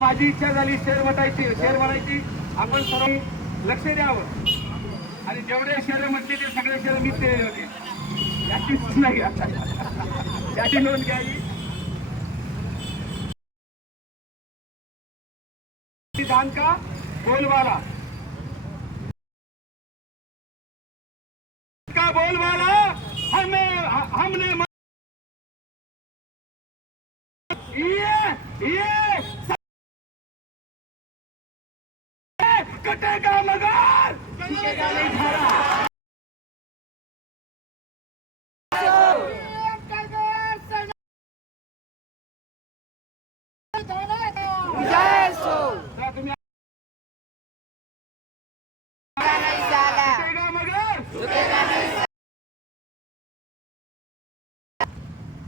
माझी इच्छा झाली शेअर वाटायची शेअर वाढायची. आपण सर्व लक्ष द्यावं. आणि जेवढे शेअर म्हटले ते सगळे शेअर मी ते होते. याची सूचना घ्या याची नोंद घ्यावी. धान का? बोलवाला का बोलवाला हमें हमने ये ये! कटेगा मगर। कटेगा नहीं खारा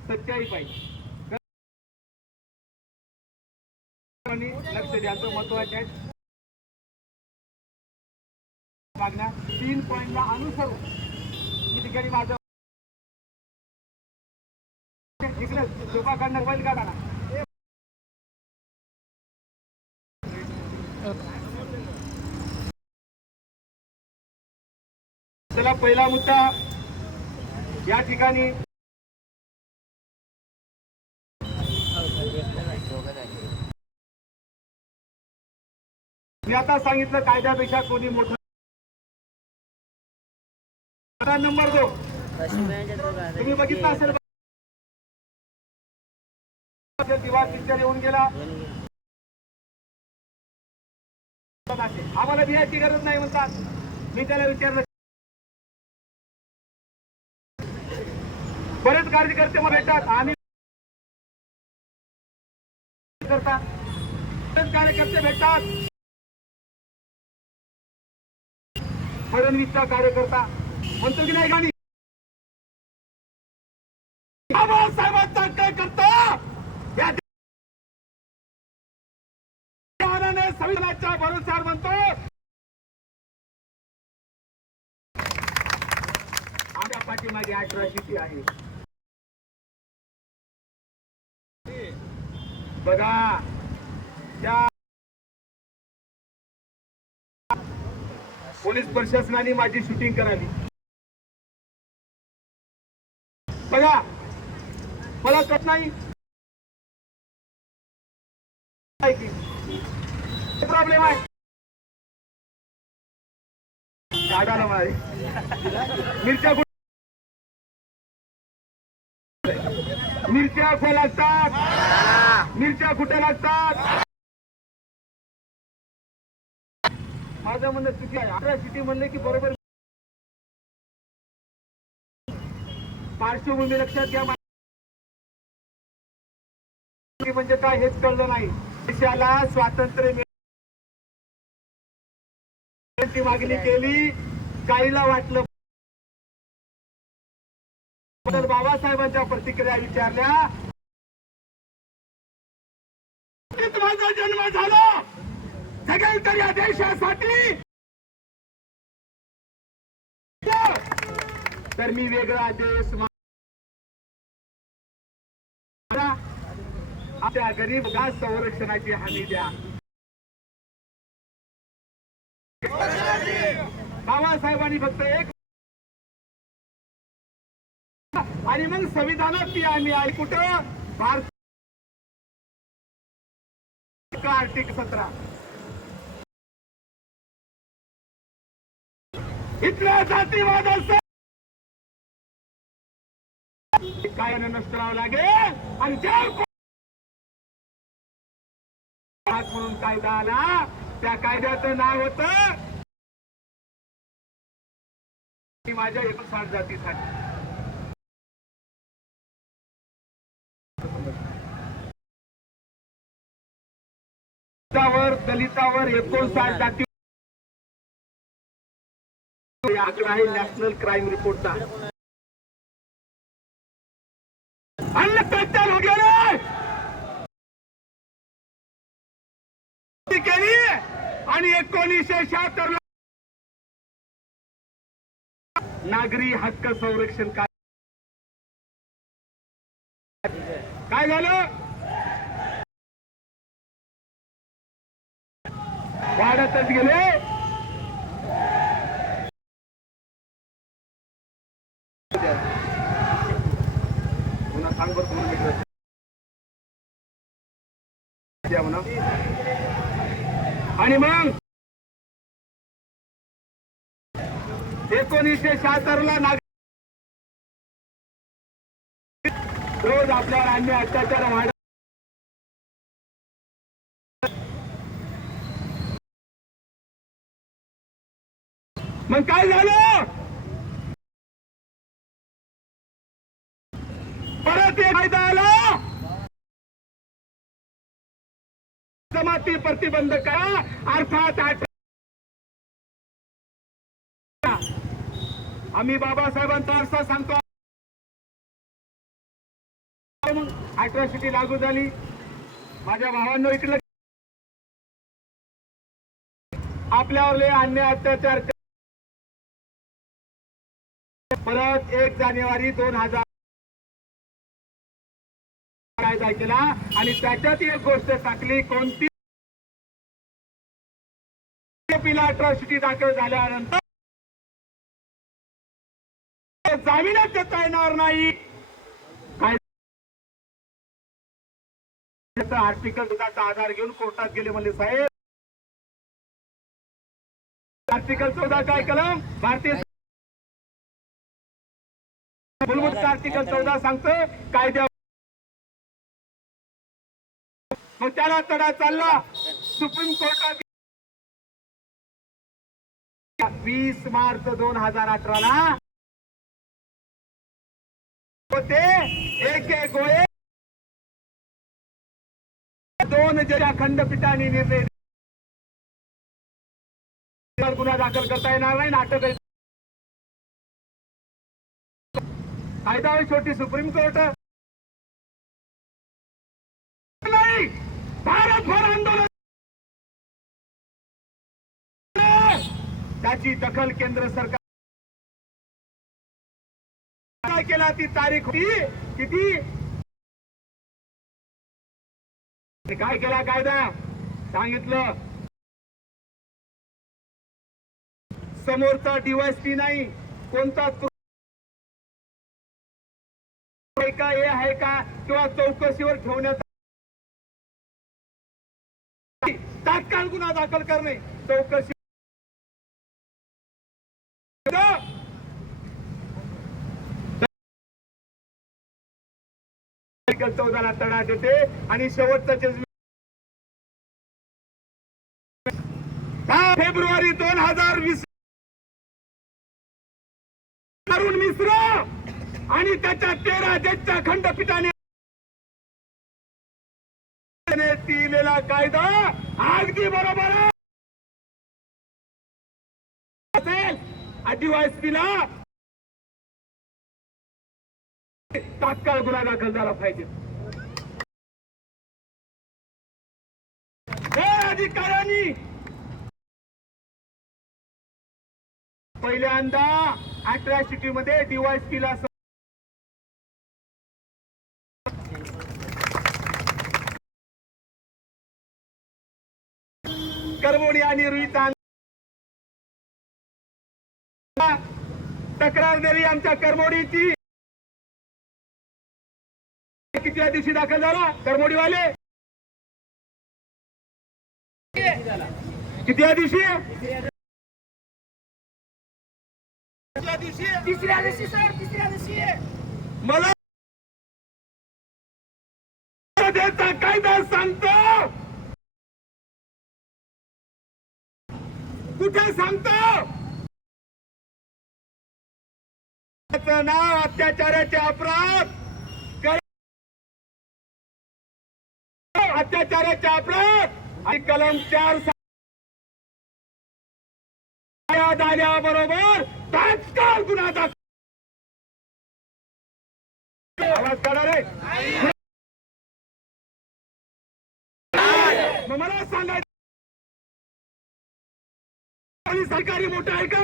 सच्चाई पाहिजे. आणि लक्ष द्यायचं महत्त्वाचे आहे मागण्या तीन पॉईंटला अनुसरून मी ठिकाणी माझं इकडे लोकांकडनं बैल काढा ना चला पहिला मुद्दा या ठिकाणी मी आता सांगितलं कायद्यापेक्षा कोणी मोठं नंबर दो. तुम्ही बघितलं असेल दिवा पिक्चर येऊन गेला. आम्हाला बियाची गरज नाही म्हणतात. मी त्याला विचारलं. बरेच कार्यकर्ते मला भेटतात. आणि करतात. बरेच कार्यकर्ते भेटतात. फडणवीसचा कार्यकर्ता. म्हणतो की नाही गाणी? बाबासाहेबांचा काय करता? या देवाने संविधानाच्या भरोश्यावर म्हणतो. आमच्या पाठीमागे अठराशे आहे. बघा त्या पोलीस प्रशासनाने माझी शूटिंग करावी. बघा. मला कट नाही. प्रॉब्लेम आहे? मारे. मिरच्या मिरच्या कुठे लागतात मिरच्या कुठे लागतात माझं म्हणणं चुकी आहे. अठरा सिटी म्हणले की बरोबर पार्श्वभूमी लक्षात घ्या म्हणजे काय हेच कळलं नाही. देशाला स्वातंत्र्य मागणी केली. काहीला वाटलं बाबासाहेबांच्या प्रतिक्रिया विचारल्या. माझा जन्म झाला. जगेल तर या देशासाठी. तर मी वेगळा देश मा- मला आपल्या गरीब गाज संरक्षणाची हमी द्या. बाबासाहेबांनी फक्त एक आणि मग संविधानात ती आम्ही आई कुठं? भारत आर्टिकल सतरा. इथल्या जातीवादाचं काय नष्ट करावं लागेल? आणि त्या म्हणून कायदा आला त्या कायद्याचं नाव होत माझ्या एकोणसाठ जातीसाठी. दलितावर दलितावर एकोणसाठ जाती. आकडा आहे नॅशनल क्राईम रिपोर्टचा. अन्न कट्टर हो केली आणि एकोणीसशे शहात्तर नागरी हक्क संरक्षण काय काय झालं वाढतच गेले पुन्हा सांग म्हणा. आणि मग एकोणीसशे शहात्तर ला रोज आपल्यावर अन्य अत्याचार वाढ मग काय झालं? परत एक फायदा आला जमाती प्रतिबंध करा अर्थात आम्ही बाबासाहेबांचा अर्थ सांगतो. अट्रॉसिटी लागू झाली. माझ्या भावांनो इकडलं आपल्यावरले अन्य अत्याचार परत एक जानेवारी दोन हजार कायदा केला आणि त्याच्यात एक गोष्ट टाकली कोणती? पिला अट्रॉसिटी दाखल झाल्यानंतर जामिनात देता येणार नाही. आर्टिकल चौदाचा आधार घेऊन कोर्टात गेले म्हणले साहेब. आर्टिकल चौदा काय कलम भारतीय मूलभूत आर्टिकल चौदा सांगतो कायद्या मग त्याला तडा चालला. सुप्रीम कोर्टात वीस मार्च दोन हजार अठराला. होते. एक एक गोळे. दोन ज्या खंडपीठाने निर्णय गुन्हा दाखल करता येणार नाही नाटक कायदा छोटी सुप्रीम कोर्ट नाही भारतभर आंदोलन त्याची दखल केंद्र सरकार केला ती तारीख होती? किती? काय केला कायदा? सांगितलं. समोरचा डिवाइस नाही कोणता का हे आहे का किंवा चौकशीवर ठेवण्यात तात्काळ गुन्हा दाखल करणे चौकशी आर्टिकल चौदाला तडा देते आणि शेवटचा जे फेब्रुवारी दोन हजार वीस अरुण मिश्र आणि त्याच्या तेरा जजच्या खंडपीठाने दिलेला कायदा. अगदी बरोबर असेल. आदिवासीला तात्काळ गुन्हा दाखल झाला पाहिजे. हे अधिकाऱ्यांनी! पहिल्यांदा अट्रॅसिटी मध्ये डिवाइस केला करमोडी आणि रुईता तक्रार दिली आमच्या करमोडीची. किती दिवशी दाखल झाला? करमोडीवाले किती दिवशी कितव्या दिवशी तिसऱ्या दिवशी सर तिसऱ्या दिवशी. मला देता कायदा सांगतो. कुठे सांगतो? नाव अत्याचाराचे अपराध. अत्याचाराचे अपराध आणि कलम चार आल्याबरोबर तात्काळ गुन्हा दाखल आवाज काढा रे. मला सांगायचं सरकारी मोठं आहे का?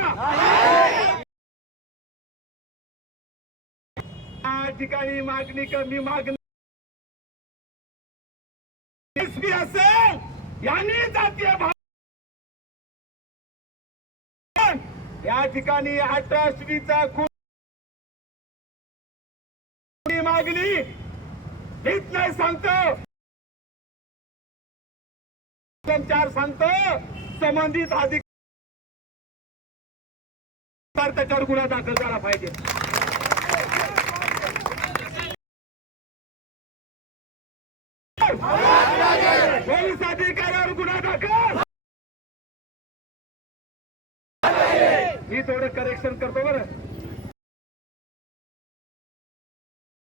ठिकाणी मागणी कमी मागणी एसपी असेल यांनी जातीय या ठिकाणी आंतरराष्ट्रीयचा खूप मागणी हेच नाही सांगतो। चार सांगतो। संबंधित अधिकार त्याच्यावर गुन्हा दाखल झाला पाहिजे. मी थोडं करेक्शन करतो बरं.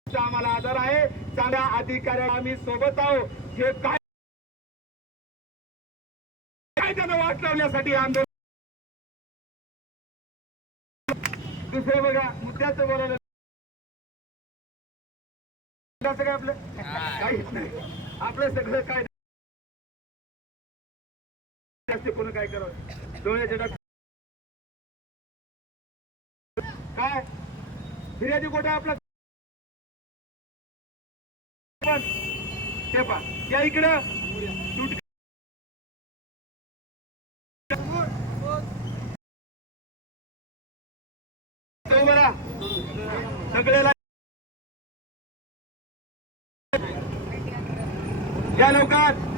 आम्हाला आधार आहे. चांगल्या अधिकाऱ्याला आम्ही सोबत आहोत. हे काय काय वाट लावण्यासाठी आंदोलन दुसरं बघा मुद्द्याचं बोलायला काय आपलं? काहीच नाही. आपलं सगळं काय कोण काय करावं? डोळ्याचे काय? फिर्यादी कोठा आपला? ते पा या इकडं. सगळ्याला या लवकर.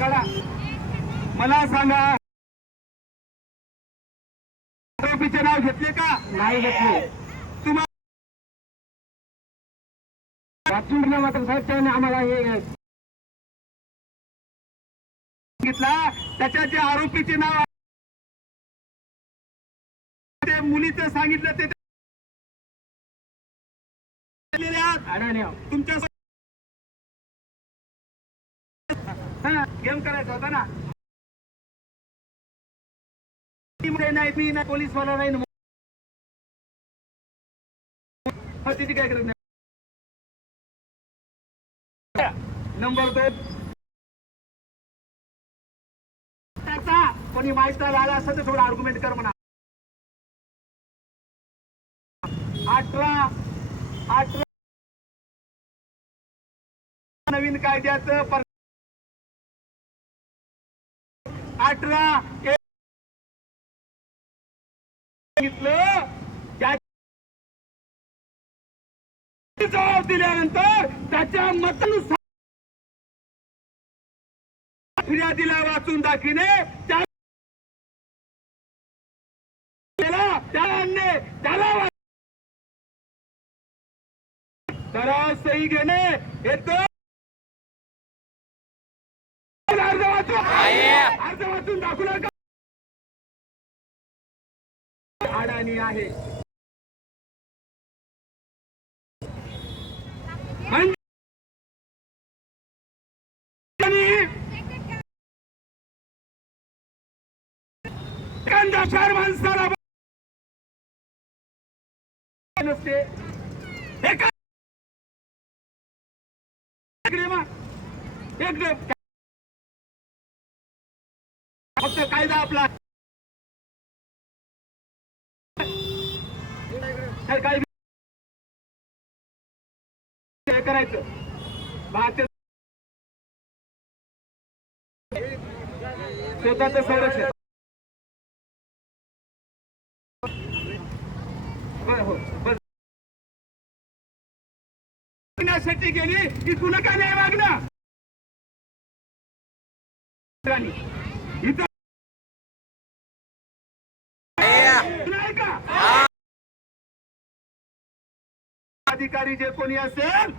काढा. मला सांगा. आरोपीचे नाव घेतले का? नाही घेतले. तुम्हाला मात्र साहेब त्याने आम्हाला हे घेतला त्याच्या जे आरोपीचे नाव ते मुलीचं सांगितलं ते तुमच्या गेम करायचा होता ना? नाही पी नाही पोलीस वाला नाही ना. तिची काय करत नाही नंबर दोन कोणी माहिती आला असं तर थोडं आर्ग्युमेंट कर म्हणा अठरा अठरा नवीन कायद्याचं पर- अठरा एक सांगितलं त्या जबाब दिल्यानंतर त्याच्या मतानुसार फिर्यादीला वाचून दाखविणे त्या त्याला त्याला त्याला तर सही घेणे येत अर्ज वाचून अर्ज वाचून दाखवू मागणी आहे. म्हणजे चार माणसाला नसते. एका एकदम फक्त कायदा आपला. तर काय करायचं? भारतीय स्वतःच संरक्षण. बरं हो बस गेली? की तुला का नाही मागणं? इथं नाही का अधिकारी जे कोणी असेल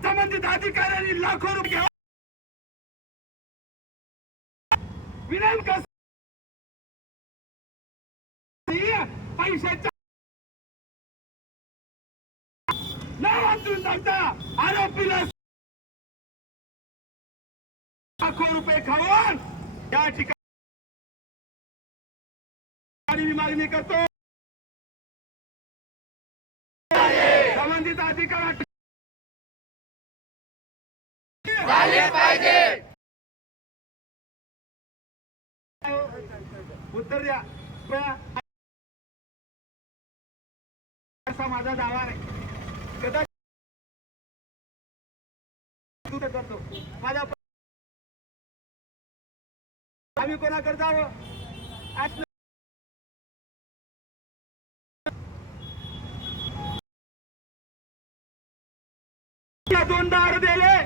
संबंधित अधिकाऱ्यांनी लाखो रुपये घ्यावे. कस पैशाच्या न वाचून टाकता आरोपीला लाखो रुपये खाऊन या ठिकाणी मी मागणी करतो अधिकार उत्तर द्या. असा माझा दावा आहे. कदाचित करतो. माझा कोणाकडे जावं आमदार दिले.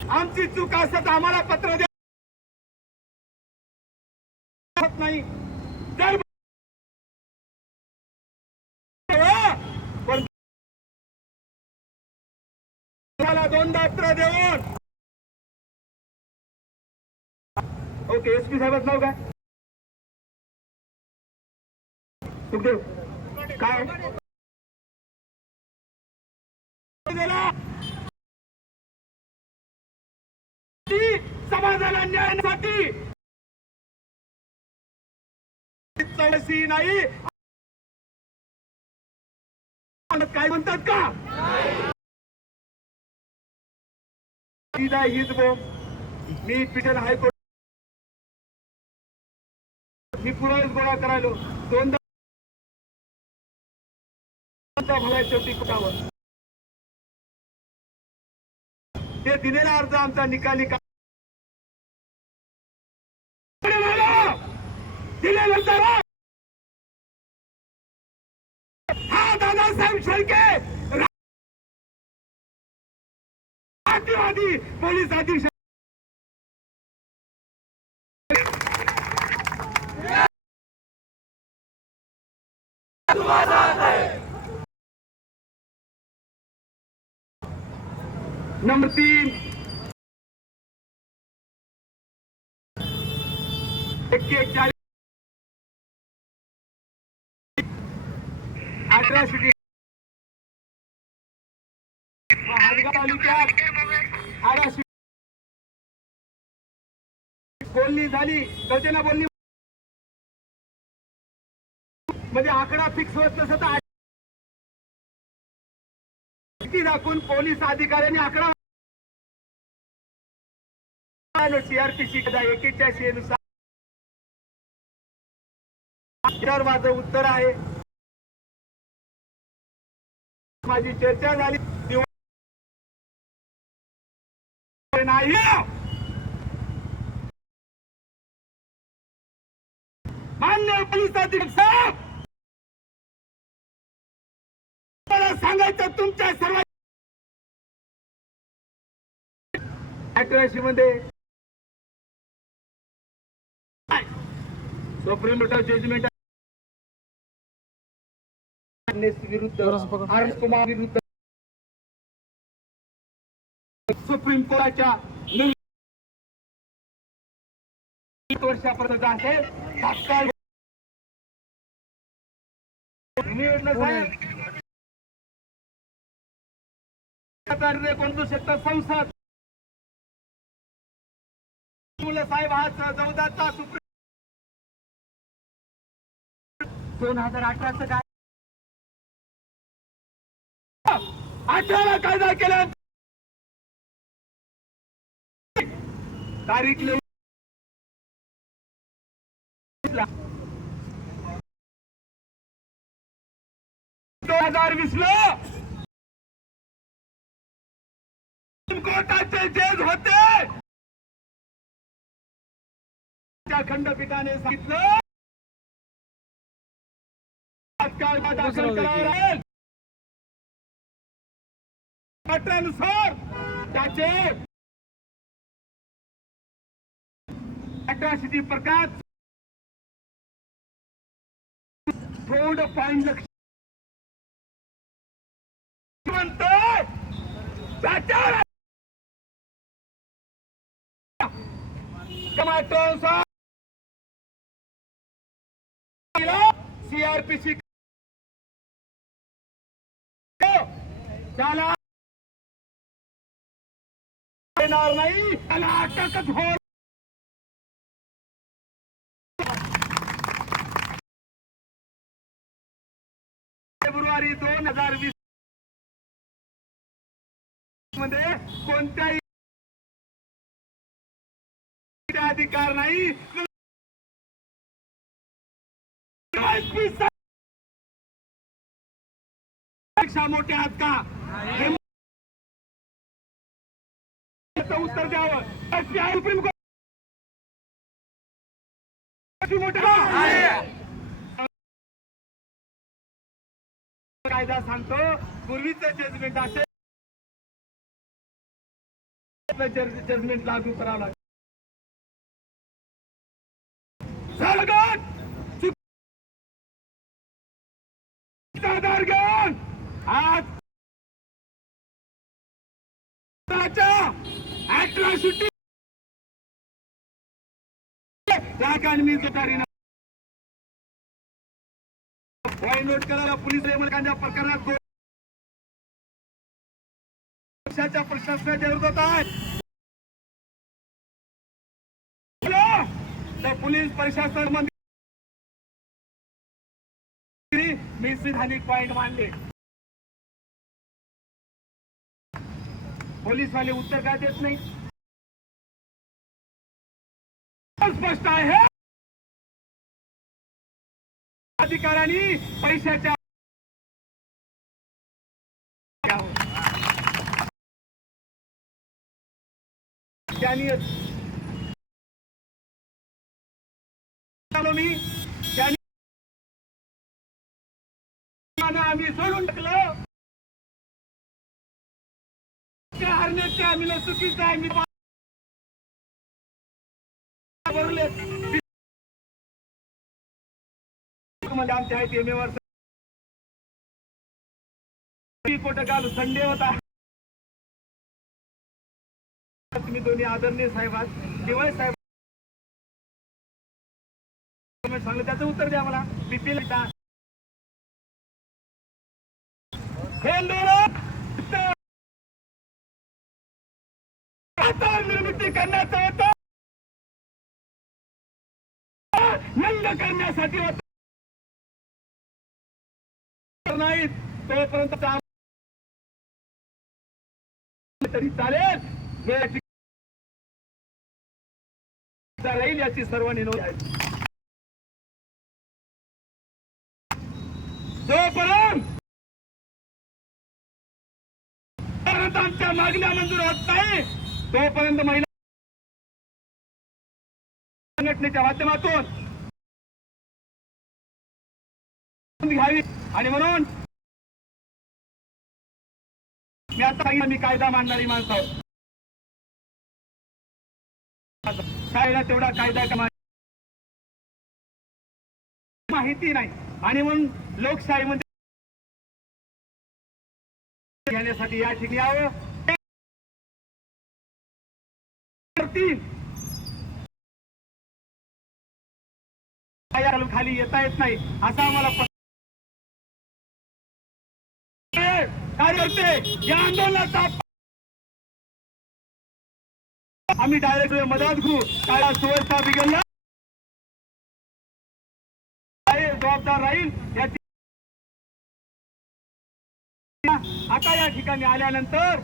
आमची चूक असत आम्हाला पत्र द्या. नाही. जर दोनदा पत्र देऊन. ओके एस पी साहेबात नाव काय? सुखदेव. काय? समाजाला न्यायासाठी चौकशी नाही. काय म्हणतात का? हीच बो मी पिटन हायकोर्ट मी पुरावेच गोळा करायलो. दोनदा मला शेवटी कुठावर ते दिलेला अर्ज आमचा निकाली का दिल्यानंतर हा दादासाहेब शेळके राष्ट्रवादी पोलीस अधीक्षक तुम्हाला नंबर तीन एक्केचाळीस तालुक्यात बोलणी झाली कळते बोलणी म्हणजे आकडा फिक्स होत नसत तर दाखवून पोलीस अधिकाऱ्यांनी अकरा सीआरपीसी एकेचाळीशी नुसार माझं उत्तर आहे. माझी चर्चा झाली. नाही. मान्य पोलीस अधीक्षक मला सांगायचं तुमच्या सर्व अठराशे मध्ये. सुप्रीम कोर्ट जजमेंट विरुद्ध आर कुमार विरुद्ध. सुप्रीम कोर्टाच्या निर्णय वर्षापर्यंत असेल तात्काळ कोण शकतात संसद. मुलं साहेब आज चौदाचा सुप्रीम दोन हजार अठराचं काय? अठराला कायदा केला तारीख दोन हजार वीस ला कोर्टाचे जज होते. त्या खंडपीठाने सांगितलं. त्याचे अठराशे प्रकार. थोडं पॉईंट लक्ष. टमाटोनुसार सीआरपीसी त्याला येणार नाही. त्याला अटकच हो फेब्रुवारी दोन हजार वीसमध्ये कोणत्याही अधिकार नाही. पेक्षा मोठे आहात का? हे उत्तर द्यावं. सुप्रीम कोर्ट कायदा सांगतो पूर्वीचं जजमेंट असेल जजमेंट लागू करावं लागेल. सरकार घेऊन आज पोलीस नियमांच्या प्रकरणात पक्षाच्या प्रशासनाच्या विरोधात आहे. पोलीस प्रशासन मी संविधानिक पॉईंट मानले पोलीसवाले उत्तर काय देत नाही स्पष्ट आहे. अधिकाऱ्यांनी पैशाच्या त्यांनी आम्ही सोडून टाकलं. त्या हरण्याचे आम्ही ना चुकीचं आहे मी भरले. म्हणजे आमच्या आहेत एमेवर कोट काल? संडे होता. तुम्ही दोन्ही आदरणीय साहेबात दिवाळी साहेब तुम्ही सांगलं त्याचं उत्तर द्या मला. बीपीएल निर्मिती करण्याचं होतं नंद करण्यासाठी होत नाही तोपर्यंत तरी चालेल राहील याची सर्व नोंद घ्यावी. जोपर्यंत आमच्या मागण्या मंजूर होत नाही. तोपर्यंत महिला संघटनेच्या माध्यमातून घ्यावी. आणि म्हणून मी आता मी कायदा मांडणारी माणसं आहोत. कायदा तेवढा कायदा का माहिती नाही. आणि म्हणून लोकशाहीमध्ये घेण्यासाठी या ठिकाणी यावं. तीन खाली येता येत नाही. असा आम्हाला कार्यकर्ते या आंदोलनाचा आम्ही डायरेक्ट मदत घेऊ. काय सुव्यवस्था बिघडला. जबाबदार राहील. याची आता या ठिकाणी आल्यानंतर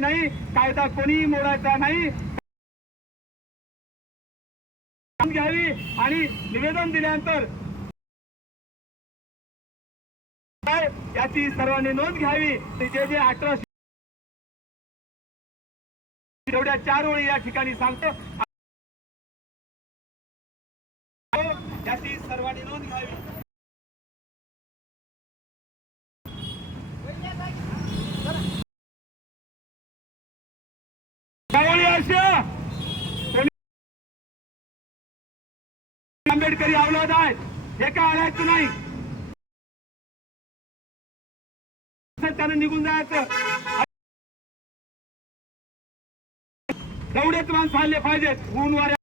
नाही कायदा कोणी मोडायचा नाही. घ्यावी आणि निवेदन दिल्यानंतर याची सर्वांनी नोंद घ्यावी. जे जे अठरा एवढ्या चार ओळी या ठिकाणी सांगतो याची सर्वांनी नोंद घ्यावी कावळी अशा कोणी आंबेडकरी अवलाद आहेत. हे काय आणायचं नाही. असं त्यानं निघून जायचं. तेवढेच माणसं आणले पाहिजेत. ऊन वाऱ्या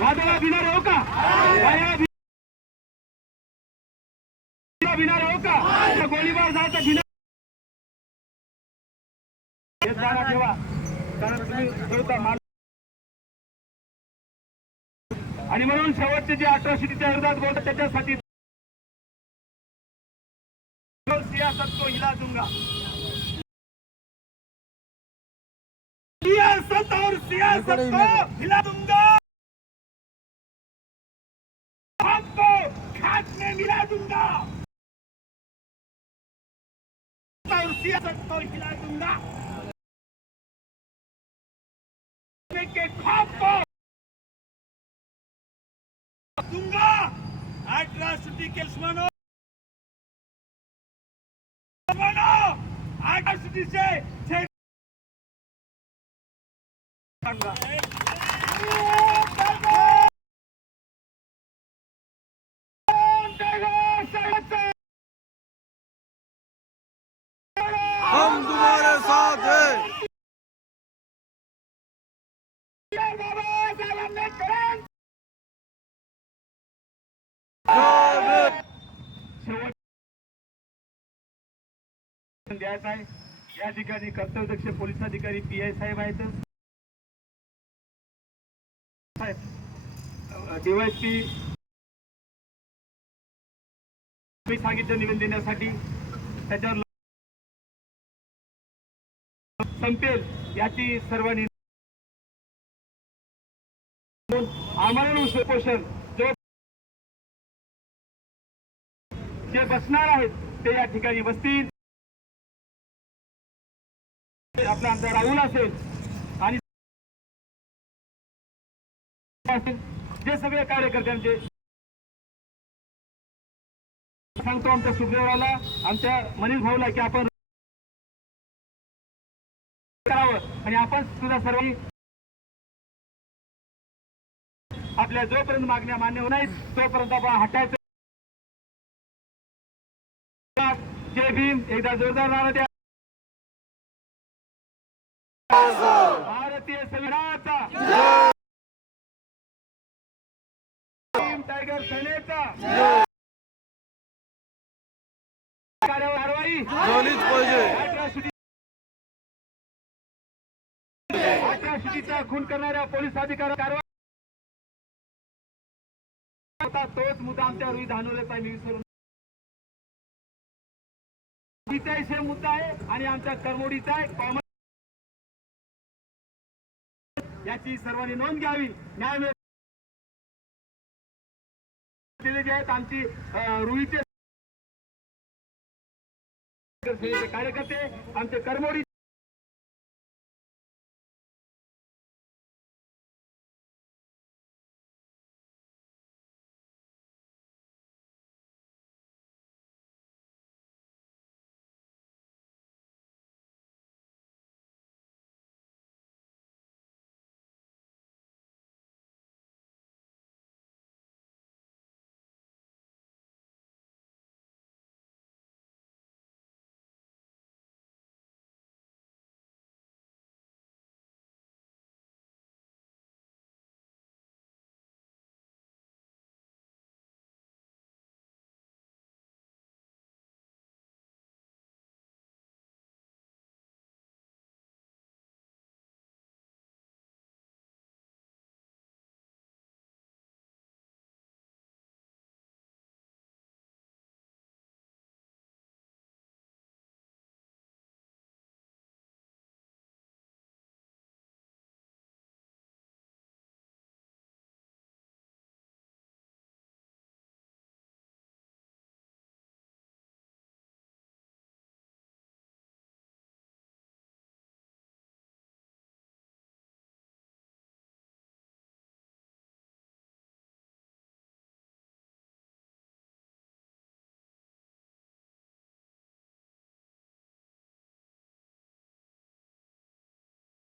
वादळा भिणार हो का? वाऱ्याला भिणार हो का? गोळीबार जायचं भिणार ठेवा. कारण तुम्ही आणि म्हणून शेवटचे जे अट्रॉसिटीच्या विरोधात बोलतात त्याच्यासाठी सियासत को हिला दूंगा सियासत और सियासत को हिला दूंगा आपको खाट में मिला दूंगा और सियासत को हिला दूंगा के खौफ को दूंगा अट्रॉसिटी के दुश्मनों दुश्मनों अट्रॉसिटी से छेड़ हम तुम्हारे साथ हैं शेवट द्यायचा आहे. या ठिकाणी कर्तव्यदक्ष पोलीस अधिकारी पी आय साहेब आहेत. डीवायसपी मी सांगितलं निवेदन देण्यासाठी. त्याच्यावर संपेल याची सर्वांनी आम्हाला पोषण. जो जे बसणार आहेत ते या ठिकाणी बसतील. आपला आमचा राहुल असेल आणि जे सगळे कार्यकर्त्यांचे सांगतो आमच्या सुखदेवाला आमच्या मनीष भाऊला की आपण करावं. आणि आपण सुद्धा सर्व आपल्या जोपर्यंत मागण्या मान्य होत नाहीत तोपर्यंत आपण हटायचं. जय भीम. एकदा जोरदार नारा द्या. भारतीय संविधानाचा टायगर सेनेचा. कारवाई झालीच पाहिजे. अट्रॉसिटीचा खून करणाऱ्या पोलीस अधिकारी कारवाई. तोच मुद्दा आमच्या रुई मी विसरून गीताविषयी मुद्दा आहे आणि आमच्या करमोडीचा आहे. याची सर्वांनी नोंद घ्यावी. न्याय मिळेल जे आहेत आमची रुईचे कार्यकर्ते आमचे करमोडी